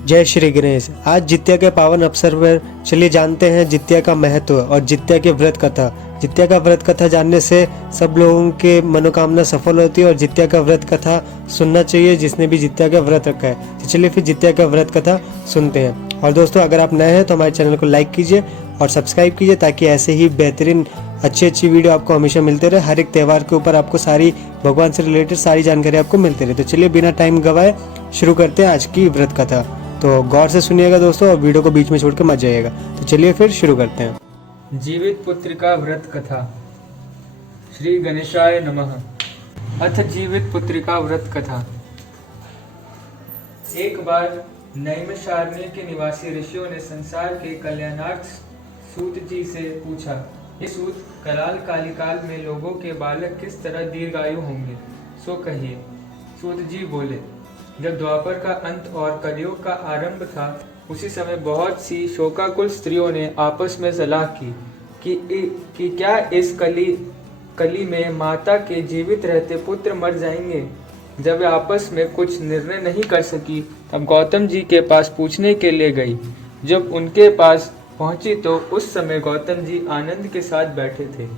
जय श्री गणेश। आज जित्या के पावन अवसर पर चलिए जानते हैं जित्या का महत्व और जित्या के व्रत कथा। जित्या का व्रत कथा जानने से सब लोगों के मनोकामना सफल होती है और जित्या का व्रत कथा सुनना चाहिए जिसने भी जित्या का व्रत रखा है। तो चलिए फिर जित्या का व्रत कथा सुनते हैं। और दोस्तों, अगर आप नए हैं तो हमारे चैनल को लाइक कीजिए और सब्सक्राइब कीजिए ताकि ऐसे ही बेहतरीन अच्छी वीडियो आपको हमेशा मिलते रहे। हर एक त्यौहार के ऊपर आपको सारी भगवान से रिलेटेड सारी जानकारी आपको मिलती रहे। तो चलिए बिना टाइम गवाए शुरू करते हैं आज की व्रत कथा। तो गौर से सुनिएगा दोस्तों और वीडियो को बीच में छोड़ के मत जाइएगा। तो चलिए फिर शुरू करते हैं। जीवित पुत्रिका व्रत कथा। श्री गणेशाय नमः। अथ जीवित पुत्रिका व्रत कथा। एक बार नैमिषारण्य के निवासी ऋषियों ने संसार के कल्याणार्थ सूत जी से पूछा, हे सूत, कराल कालिकाल में लोगों के बालक किस तरह दीर्घायु होंगे, सो कहिए। सूत जी बोले, जब द्वापर का अंत और कलयुग का आरंभ था, उसी समय बहुत सी शोकाकुल स्त्रियों ने आपस में सलाह की कि क्या इस कली में माता के जीवित रहते पुत्र मर जाएंगे। जब वे आपस में कुछ निर्णय नहीं कर सकी, तब गौतम जी के पास पूछने के लिए गई। जब उनके पास पहुंची तो उस समय गौतम जी आनंद के साथ बैठे थे।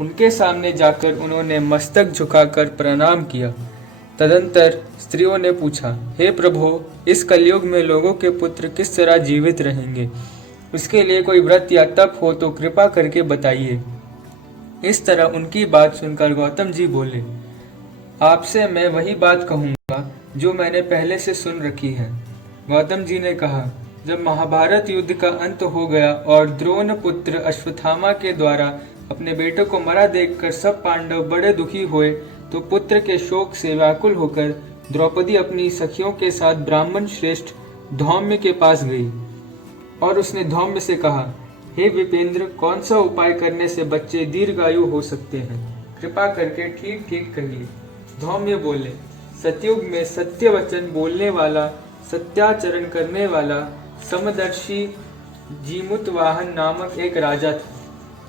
उनके सामने जाकर उन्होंने मस्तक झुकाकर प्रणाम किया। तदंतर स्त्रियों ने पूछा, हे प्रभु, इस कलयुग में लोगों के पुत्र किस तरह जीवित रहेंगे? उसके लिए कोई व्रत या तप हो तो कृपा करके बताइए। इस तरह उनकी बात सुनकर गौतम जी बोले, आपसे मैं वही बात कहूँगा जो मैंने पहले से सुन रखी है। गौतम जी ने कहा, जब महाभारत युद्ध का अंत हो गया और द्रोण पुत्र अश्वत्थामा के द्वारा अपने बेटे को मरा देखकर सब पांडव बड़े दुखी हुए, तो पुत्र के शोक से व्याकुल होकर द्रौपदी अपनी सखियों के साथ ब्राह्मण श्रेष्ठ धौम्य के पास गई और उसने धौम्य से कहा, हे विपेंद्र, कौन सा उपाय करने से बच्चे दीर्घायु हो सकते हैं? कृपा करके ठीक ठीक कहिए। धौम्य बोले, सतयुग में सत्य वचन बोलने वाला, सत्याचरण करने वाला समदर्शी जीमुतवाहन नामक एक राजा था।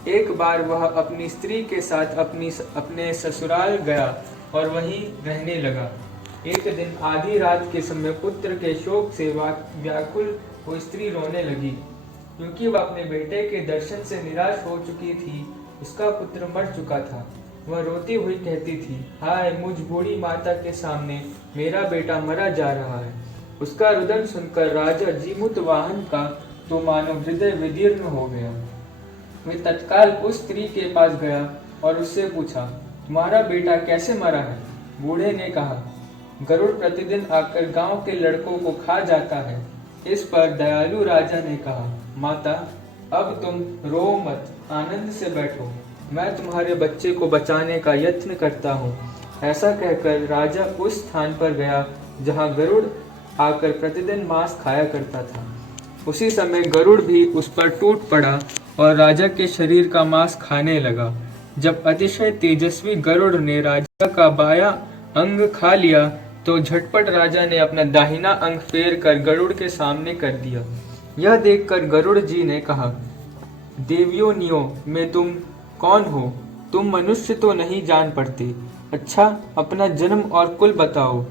एक बार वह अपनी स्त्री के साथ अपने ससुराल गया और वहीं रहने लगा। एक दिन आधी रात के समय पुत्र के शोक से व्याकुल वो स्त्री रोने लगी, क्योंकि वह अपने बेटे के दर्शन से निराश हो चुकी थी। उसका पुत्र मर चुका था। वह रोती हुई कहती थी, हाय, मुझ बूढ़ी माता के सामने मेरा बेटा मरा जा रहा है। उसका रुदन सुनकर राजा जीमुतवाहन का तो मानो हृदय विदीर्ण हो गया। वे तत्काल उस स्त्री के पास गया और उससे पूछा, तुम्हारा बेटा कैसे मरा है? बूढ़े ने कहा, गरुड़ प्रतिदिन आकर गांव के लड़कों को खा जाता है। इस पर दयालु राजा ने कहा, माता, अब तुम रो मत, आनंद से बैठो, मैं तुम्हारे बच्चे को बचाने का यत्न करता हूँ। ऐसा कहकर राजा उस स्थान पर गया जहाँ गरुड़ आकर प्रतिदिन मांस खाया करता था। उसी समय गरुड़ भी उस पर टूट पड़ा और राजा के शरीर का मांस खाने लगा। जब अतिशय तेजस्वी गरुड़ ने राजा का बायां अंग खा लिया, तो झटपट राजा ने अपना दाहिना अंग फेर कर गरुड़ के सामने कर दिया। यह देखकर गरुड़ जी ने कहा, देवियोनियों में तुम कौन हो? तुम मनुष्य तो नहीं जान पड़ते। अच्छा, अपना जन्म और कुल बताओ।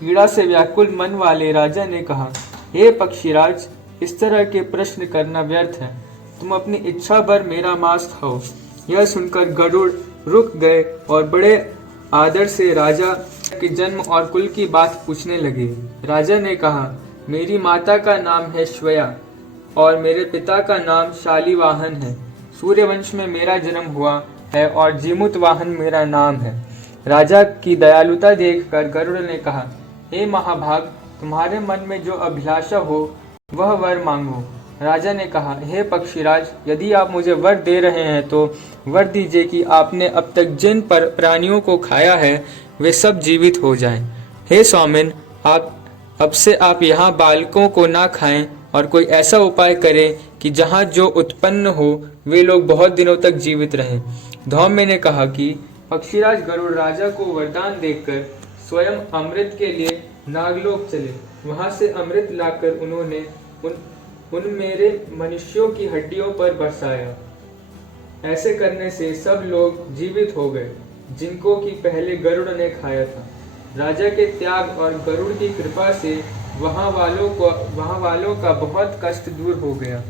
पीड़ा से व्याकुल मन वाले राजा ने कहा, हे पक्षीराज, इस तरह के प्रश्न करना व्यर्थ है। तुम अपनी इच्छा भर मेरा मांस खाओ। यह सुनकर गरुड़ रुक गए और बड़े आदर से राजा के जन्म और कुल की बात पूछने लगे। राजा ने कहा, मेरी माता का नाम है श्वया और मेरे पिता का नाम शालिवाहन है। सूर्यवंश में मेरा जन्म हुआ है और जीमुतवाहन मेरा नाम है। राजा की दयालुता देखकर गरुड़ ने कहा, हे महाभाग, तुम्हारे मन में जो अभिलाषा हो वह वर मांगो। राजा ने कहा, हे पक्षीराज, यदि आप मुझे वर दे रहे हैं तो वर दीजिए कि आपने अब तक जिन प्राणियों को खाया है वे सब जीवित हो जाएं। हे सौमिन, अब से आप यहाँ बालकों को ना खाएं और कोई ऐसा उपाय करें कि जहाँ जो उत्पन्न हो वे लोग बहुत दिनों तक जीवित रहें। धौम्य ने कहा कि पक्षीराज गरुड़ राजा को वरदान देकर स्वयं अमृत के लिए नागलोक चले। वहां से अमृत लाकर उन्होंने उन मेरे मनुष्यों की हड्डियों पर बरसाया। ऐसे करने से सब लोग जीवित हो गए जिनको कि पहले गरुड़ ने खाया था। राजा के त्याग और गरुड़ की कृपा से वहाँ वालों का बहुत कष्ट दूर हो गया।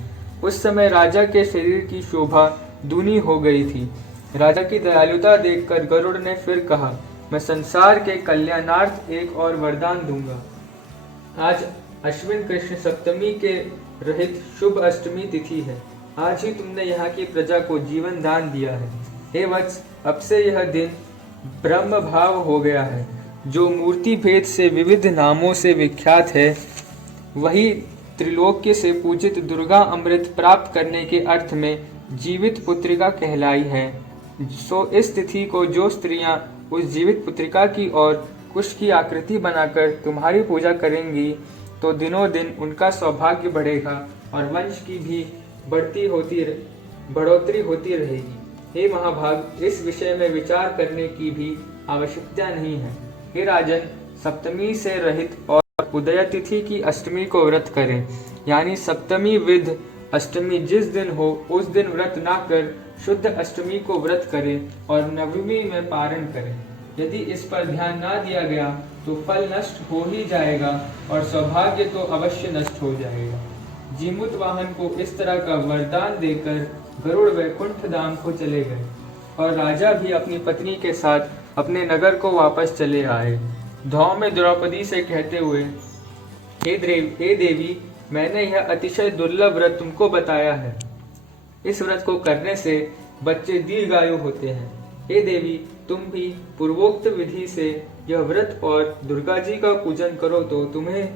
उस समय राजा के शरीर की शोभा दूनी हो गई थी। राजा की दयालुता देखकर गरुड़ ने फिर कहा, मैं संसार के कल्याणार्थ एक और वरदान दूंगा। आज अश्विन कृष्ण सप्तमी के रहित शुभ अष्टमी तिथि है। आज ही तुमने यहाँ की प्रजा को जीवन दान दिया है। हे वत्स, अब से यह दिन ब्रह्म भाव हो गया है। जो मूर्ति भेद से विविध नामों से विख्यात है, वही त्रिलोक्य से पूजित दुर्गा अमृत प्राप्त करने के अर्थ में जीवित पुत्रिका कहलाई है। सो इस तिथि को जो स्त्रियां उस जीवित पुत्रिका की ओर कुश की आकृति बनाकर तुम्हारी पूजा करेंगी, तो दिनों दिन उनका सौभाग्य बढ़ेगा और वंश की भी बढ़ोतरी होती रहेगी। हे महाभाग, इस विषय में विचार करने की भी आवश्यकता नहीं है। हे राजन, सप्तमी से रहित और उदय तिथि की अष्टमी को व्रत करें, यानी सप्तमी विध अष्टमी जिस दिन हो उस दिन व्रत ना कर शुद्ध अष्टमी को व्रत करें और नवमी में पारण करें। यदि इस पर ध्यान ना दिया गया तो फल नष्ट हो ही जाएगा और सौभाग्य तो अवश्य नष्ट हो जाएगा। जीमूत वाहन को इस तरह का वरदान देकर गरुड़ वैकुंठ धाम को चले गए और राजा भी अपनी पत्नी के साथ अपने नगर को वापस चले आए। धौम में द्रौपदी से कहते हुए, हे देवी, मैंने यह अतिशय दुर्लभ व्रत तुमको बताया है। इस व्रत को करने से बच्चे दीर्घायु होते हैं। हे देवी, तुम भी पूर्वोक्त विधि से यह व्रत और दुर्गा जी का पूजन करो तो तुम्हें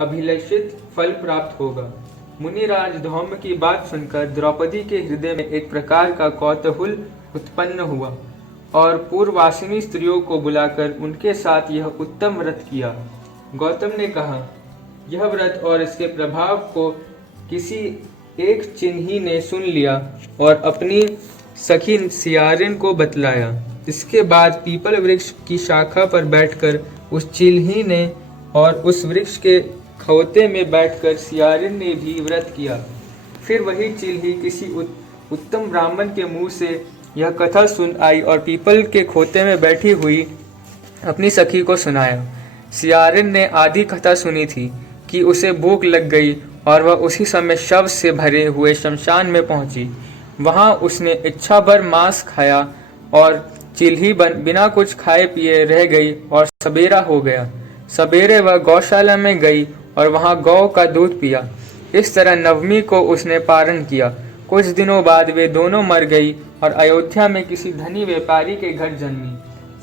अभिलषित फल प्राप्त होगा। मुनिराज धौम्य की बात सुनकर द्रौपदी के हृदय में एक प्रकार का कौतूहल उत्पन्न हुआ और पूर्ववासिनी स्त्रियों को बुलाकर उनके साथ यह उत्तम व्रत किया। गौतम ने कहा, यह व्रत और इसके प्रभाव को किसी एक चिन्ही ने सुन लिया और अपनी सखी सियारिन को बतलाया। इसके बाद पीपल वृक्ष की शाखा पर बैठकर उस चिल्ही ने और उस वृक्ष के खोते में बैठकर सियारिन ने भी व्रत किया। फिर वही चिल्ही किसी उत्तम ब्राह्मण के मुंह से यह कथा सुन आई और पीपल के खोते में बैठी हुई अपनी सखी को सुनाया। सियारिन ने आधी कथा सुनी थी कि उसे भूख लग गई और वह उसी समय शव से भरे हुए शमशान में पहुंची। वहां उसने इच्छा भर मांस खाया और चिल्ही बिना कुछ खाए पिए रह गई और सवेरा हो गया। सवेरे वह गौशाला में गई और वहां गौ का दूध पिया। इस तरह नवमी को उसने पारण किया। कुछ दिनों बाद वे दोनों मर गई और अयोध्या में किसी धनी व्यापारी के घर जन्मी।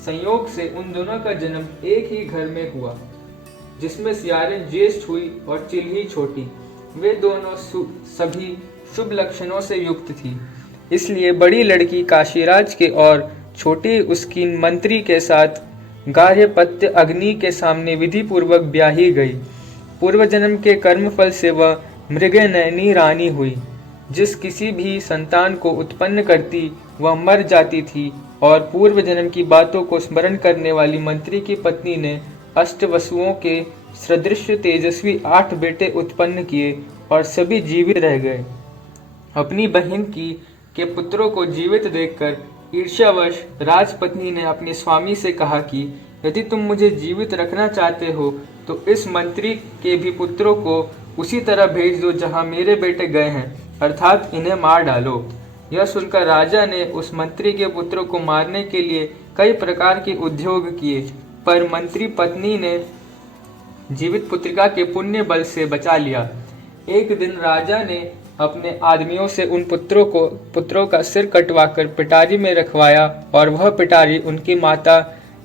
संयोग से उन दोनों का जन्म एक ही घर में हुआ, जिसमें सियारिन ज्येष्ठ हुई और चिल्ही छोटी। वे दोनों सभी शुभ लक्षणों से युक्त थी, इसलिए बड़ी लड़की काशीराज के और छोटी उसकी मंत्री के साथ गार्हपत्य अग्नि के सामने विधि पूर्वक ब्याही गई। पूर्व जन्म के कर्मफल से वह मृगनयनी रानी हुई। जिस किसी भी संतान को उत्पन्न करती वह मर जाती थी और पूर्व जन्म की बातों को स्मरण करने वाली मंत्री की पत्नी ने अष्टवसुओं के सदृश तेजस्वी 8 बेटे उत्पन्न किए और सभी जीवित रह गए। अपनी बहन के पुत्रों को जीवित देखकर ईर्ष्यावश राजपत्नी ने अपने स्वामी से कहा कि यदि तुम मुझे जीवित रखना चाहते हो तो इस मंत्री के भी पुत्रों को उसी तरह भेज दो जहां मेरे बेटे गए हैं, अर्थात इन्हें मार डालो। यह सुनकर राजा ने उस मंत्री के पुत्रों को मारने के लिए कई प्रकार के उद्योग किए, पर मंत्री पत्नी ने जीवित पुत्रिका के पुण्य बल से बचा लिया। एक दिन राजा ने अपने आदमियों से उन पुत्रों का सिर कटवाकर पिटारी में रखवाया और वह पिटारी उनकी माता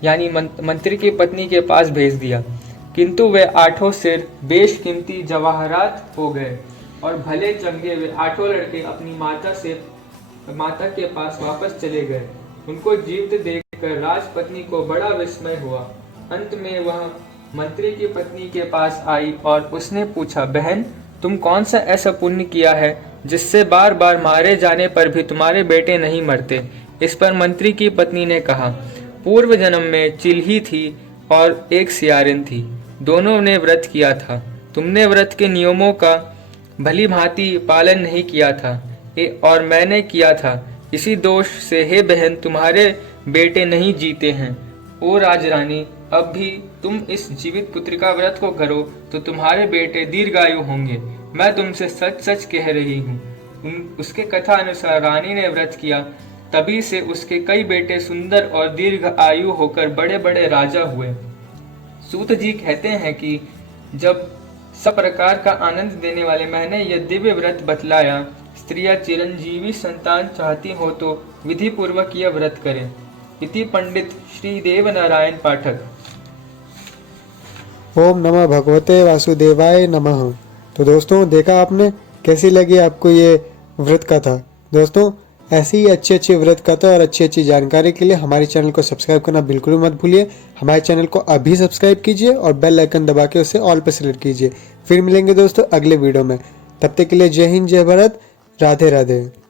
यानी मंत्री की पत्नी के पास भेज दिया। किंतु वे 8 सिर बेशकीमती जवाहरात हो गए और भले चंगे वे 8 लड़के अपनी माता के पास वापस चले गए। उनको जीवित देखकर राजपत्नी को बड़ा विस्मय हुआ। अंत में वह मंत्री की पत्नी के पास आई और उसने पूछा, बहन, तुम कौन सा ऐसा पुण्य किया है जिससे बार बार मारे जाने पर भी तुम्हारे बेटे नहीं मरते? इस पर मंत्री की पत्नी ने कहा, पूर्व जन्म में चिल्ही थी और एक सियारिन थी। दोनों ने व्रत किया था। तुमने व्रत के नियमों का भली भांति पालन नहीं किया था और मैंने किया था। इसी दोष से हे बहन, तुम्हारे बेटे नहीं जीते हैं। ओ राजरानी, अब भी तुम इस जीवित पुत्री का व्रत को करो तो तुम्हारे बेटे दीर्घायु होंगे। मैं तुमसे सच सच कह रही हूँ। उसके कथा अनुसार रानी ने व्रत किया, तभी से उसके कई बेटे सुंदर और दीर्घ आयु होकर बड़े बड़े राजा हुए। सूत जी कहते हैं कि जब सब प्रकार का आनंद देने वाले मैंने यह दिव्य व्रत बतलाया, स्त्रियां चिरंजीवी संतान चाहती हो तो विधि पूर्वक यह व्रत करें। इति पंडित श्री देव नारायण पाठक। ओम नमः भगवते वासुदेवाय नमः। तो दोस्तों देखा आपने, कैसी लगी आपको ये व्रत कथा। दोस्तों ऐसी ही अच्छी अच्छी व्रत कथा और अच्छी अच्छी जानकारी के लिए हमारे चैनल को सब्सक्राइब करना बिल्कुल मत भूलिए। हमारे चैनल को अभी सब्सक्राइब कीजिए और बेल आइकन दबा के उसे ऑल पर सेलेक्ट कीजिए। फिर मिलेंगे दोस्तों अगले वीडियो में। तब तक के लिए जय हिंद, जय भारत, राधे राधे।